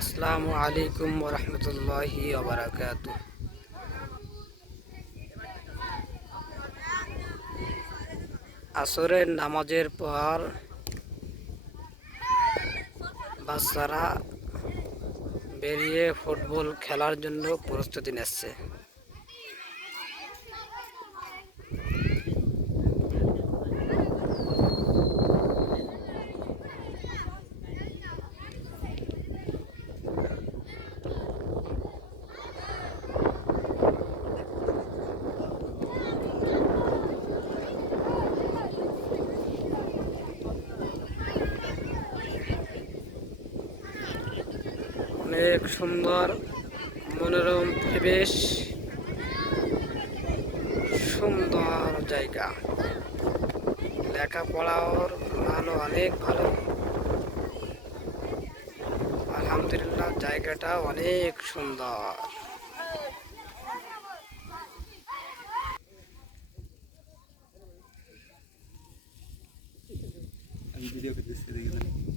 আসসালামু আলাইকুম রহমতুল্লাহি ওবরাকাত। আসরের নামাজের পর বাচ্চারা বেরিয়ে ফুটবল খেলার জন্য প্রস্তুতি নিচ্ছে। অনেক সুন্দর, মনোরম পরিবেশ, সুন্দর জায়গা। লেখাপড়ার ভালো, অনেক ভালো। আলহামদুলিল্লাহ, জায়গাটা অনেক সুন্দর। ভিডিও করতেছি